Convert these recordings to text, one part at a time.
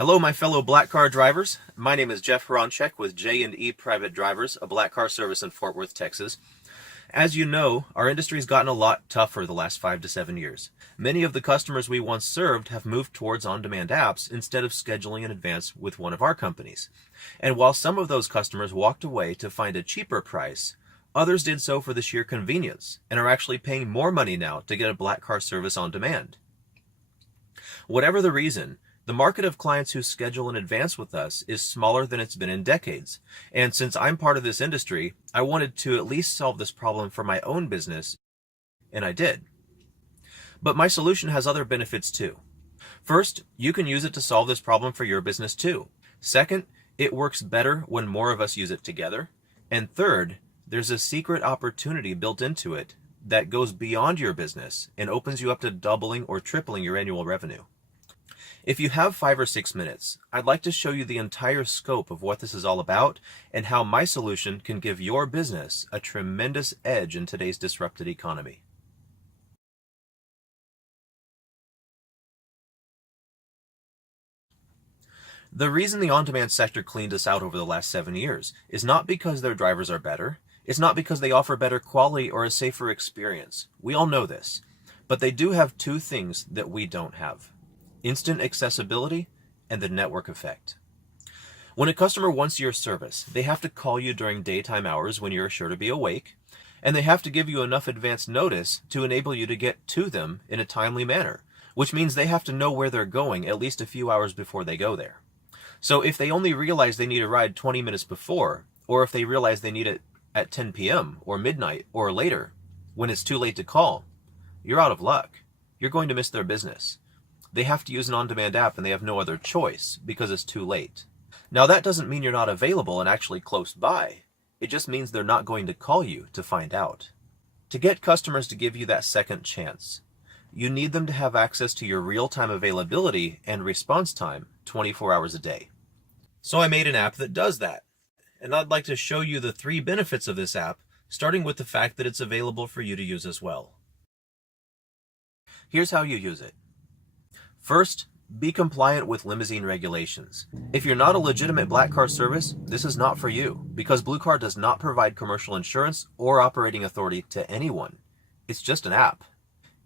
Hello, my fellow black car drivers. My name is Jeff Horonchek with J&E Private Drivers, a black car service in Fort Worth, Texas. As you know, our industry's gotten a lot tougher the last 5 to 7 years. Many of the customers we once served have moved towards on-demand apps instead of scheduling in advance with one of our companies. And while some of those customers walked away to find a cheaper price, others did so for the sheer convenience and are actually paying more money now to get a black car service on demand. Whatever the reason, the market of clients who schedule in advance with us is smaller than it's been in decades. And since I'm part of this industry, I wanted to at least solve this problem for my own business, and I did. But my solution has other benefits too. First, you can use it to solve this problem for your business too. Second, it works better when more of us use it together. And third, there's a secret opportunity built into it that goes beyond your business and opens you up to doubling or tripling your annual revenue. If you have 5 or 6 minutes, I'd like to show you the entire scope of what this is all about and how my solution can give your business a tremendous edge in today's disrupted economy. The reason the on-demand sector cleaned us out over the last 7 years is not because their drivers are better. It's not because they offer better quality or a safer experience. We all know this. But they do have 2 things that we don't have: instant accessibility and the network effect. When a customer wants your service, they have to call you during daytime hours when you're sure to be awake, and they have to give you enough advance notice to enable you to get to them in a timely manner, which means they have to know where they're going at least a few hours before they go there. So if they only realize they need a ride 20 minutes before, or if they realize they need it at 10 p.m. or midnight or later, when it's too late to call, you're out of luck. You're going to miss their business. They have to use an on-demand app and they have no other choice because it's too late. Now that doesn't mean you're not available and actually close by. It just means they're not going to call you to find out. To get customers to give you that second chance, you need them to have access to your real-time availability and response time 24 hours a day. So I made an app that does that. And I'd like to show you the 3 benefits of this app, starting with the fact that it's available for you to use as well. Here's how you use it. First, be compliant with limousine regulations. If you're not a legitimate black car service, this is not for you, because Blue Car does not provide commercial insurance or operating authority to anyone. It's just an app.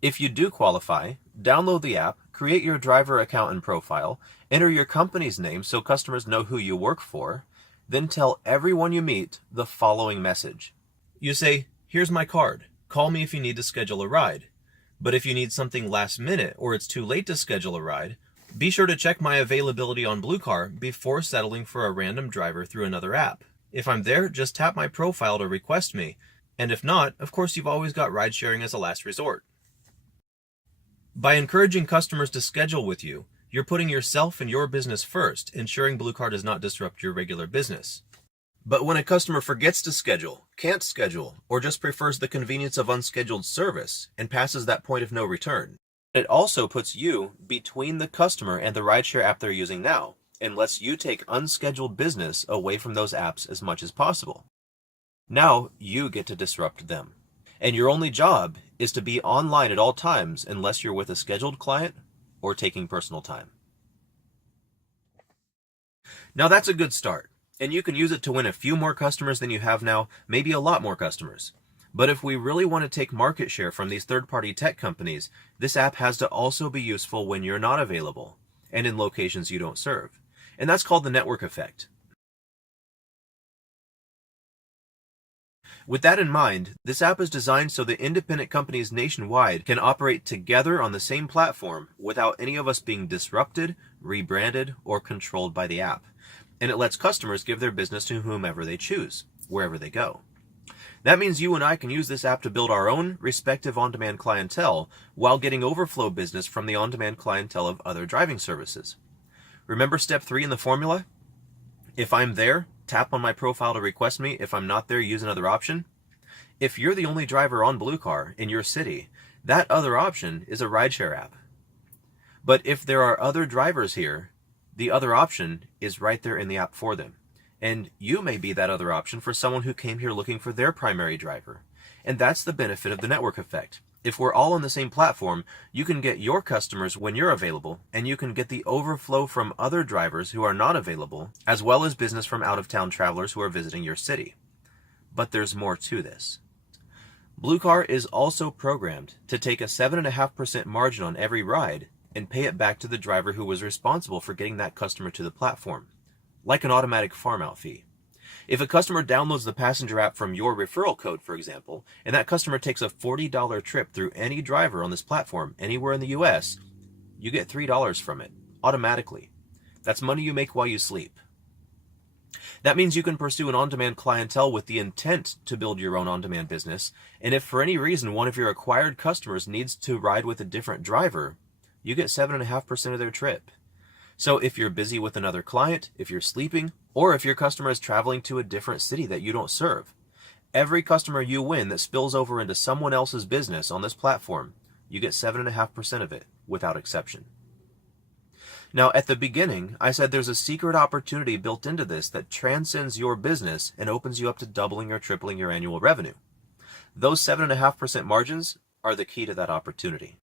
If you do qualify, download the app, create your driver account and profile, enter your company's name so customers know who you work for, then tell everyone you meet the following message. You say, "Here's my card. Call me if you need to schedule a ride. But if you need something last minute or it's too late to schedule a ride, be sure to check my availability on Blue Car before settling for a random driver through another app. If I'm there, just tap my profile to request me. And if not, of course you've always got ride sharing as a last resort." By encouraging customers to schedule with you, you're putting yourself and your business first, ensuring Blue Car does not disrupt your regular business. But when a customer forgets to schedule, can't schedule, or just prefers the convenience of unscheduled service and passes that point of no return, it also puts you between the customer and the rideshare app they're using now, and lets you take unscheduled business away from those apps as much as possible. Now you get to disrupt them. And your only job is to be online at all times unless you're with a scheduled client or taking personal time. Now that's a good start, and you can use it to win a few more customers than you have now, maybe a lot more customers. But if we really want to take market share from these third-party tech companies, this app has to also be useful when you're not available and in locations you don't serve. And that's called the network effect. With that in mind, this app is designed so that independent companies nationwide can operate together on the same platform without any of us being disrupted, rebranded, or controlled by the app. And it lets customers give their business to whomever they choose, wherever they go. That means you and I can use this app to build our own respective on-demand clientele while getting overflow business from the on-demand clientele of other driving services. Remember step 3 in the formula? If I'm there, tap on my profile to request me. If I'm not there, use another option. If you're the only driver on Blue Car in your city, that other option is a rideshare app. But if there are other drivers here, the other option is right there in the app for them. And you may be that other option for someone who came here looking for their primary driver. And that's the benefit of the network effect. If we're all on the same platform, you can get your customers when you're available, and you can get the overflow from other drivers who are not available, as well as business from out-of-town travelers who are visiting your city. But there's more to this. Blue Car is also programmed to take a 7.5% margin on every ride and pay it back to the driver who was responsible for getting that customer to the platform, like an automatic farm-out fee. If a customer downloads the passenger app from your referral code, for example, and that customer takes a $40 trip through any driver on this platform anywhere in the US, you get $3 from it, automatically. That's money you make while you sleep. That means you can pursue an on-demand clientele with the intent to build your own on-demand business, and if for any reason one of your acquired customers needs to ride with a different driver, you get 7.5% of their trip. So if you're busy with another client, if you're sleeping, or if your customer is traveling to a different city that you don't serve, every customer you win that spills over into someone else's business on this platform, you get 7.5% of it, without exception. Now, at the beginning, I said there's a secret opportunity built into this that transcends your business and opens you up to doubling or tripling your annual revenue. Those 7.5% margins are the key to that opportunity.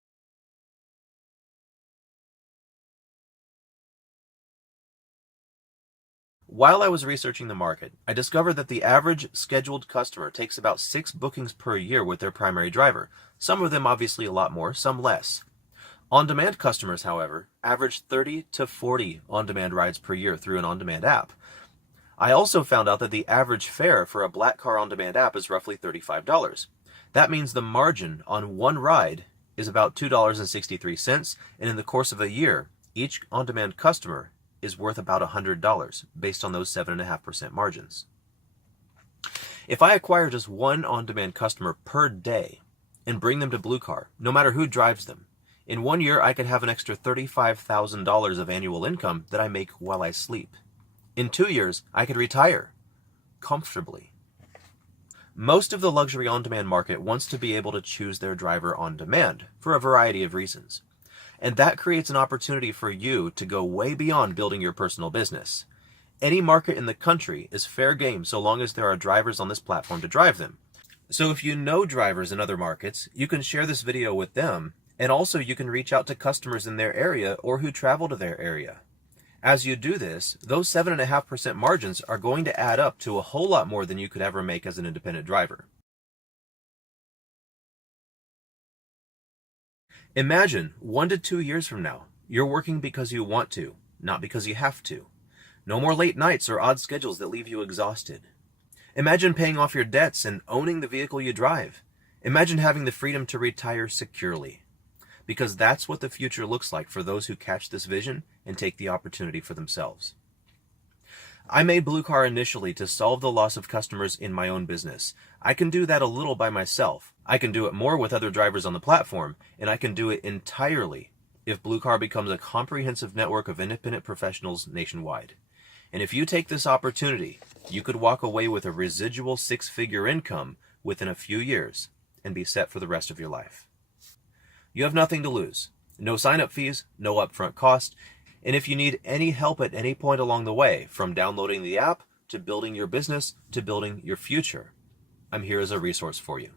While I was researching the market, I discovered that the average scheduled customer takes about 6 bookings per year with their primary driver. Some of them obviously a lot more, some less. On-demand customers, however, average 30 to 40 on-demand rides per year through an on-demand app. I also found out that the average fare for a Black Car on-demand app is roughly $35. That means the margin on one ride is about $2.63, and in the course of a year, each on-demand customer is worth about $100 based on those 7.5% margins. If I acquire just one on-demand customer per day and bring them to Blue Car, no matter who drives them, in 1 year I could have an extra $35,000 of annual income that I make while I sleep. In 2 years, I could retire comfortably. Most of the luxury on-demand market wants to be able to choose their driver on demand for a variety of reasons. And that creates an opportunity for you to go way beyond building your personal business. Any market in the country is fair game so long as there are drivers on this platform to drive them. So if you know drivers in other markets, you can share this video with them, and also you can reach out to customers in their area or who travel to their area. As you do this, those 7.5% margins are going to add up to a whole lot more than you could ever make as an independent driver. Imagine 1 to 2 years from now, you're working because you want to, not because you have to. No more late nights or odd schedules that leave you exhausted. Imagine paying off your debts and owning the vehicle you drive. Imagine having the freedom to retire securely. Because that's what the future looks like for those who catch this vision and take the opportunity for themselves. I made Blue Car initially to solve the loss of customers in my own business. I can do that a little by myself. I can do it more with other drivers on the platform, and I can do it entirely if Blue Car becomes a comprehensive network of independent professionals nationwide. And if you take this opportunity, you could walk away with a residual 6-figure income within a few years and be set for the rest of your life. You have nothing to lose. No sign-up fees, no upfront cost, and if you need any help at any point along the way, from downloading the app to building your business to building your future, I'm here as a resource for you.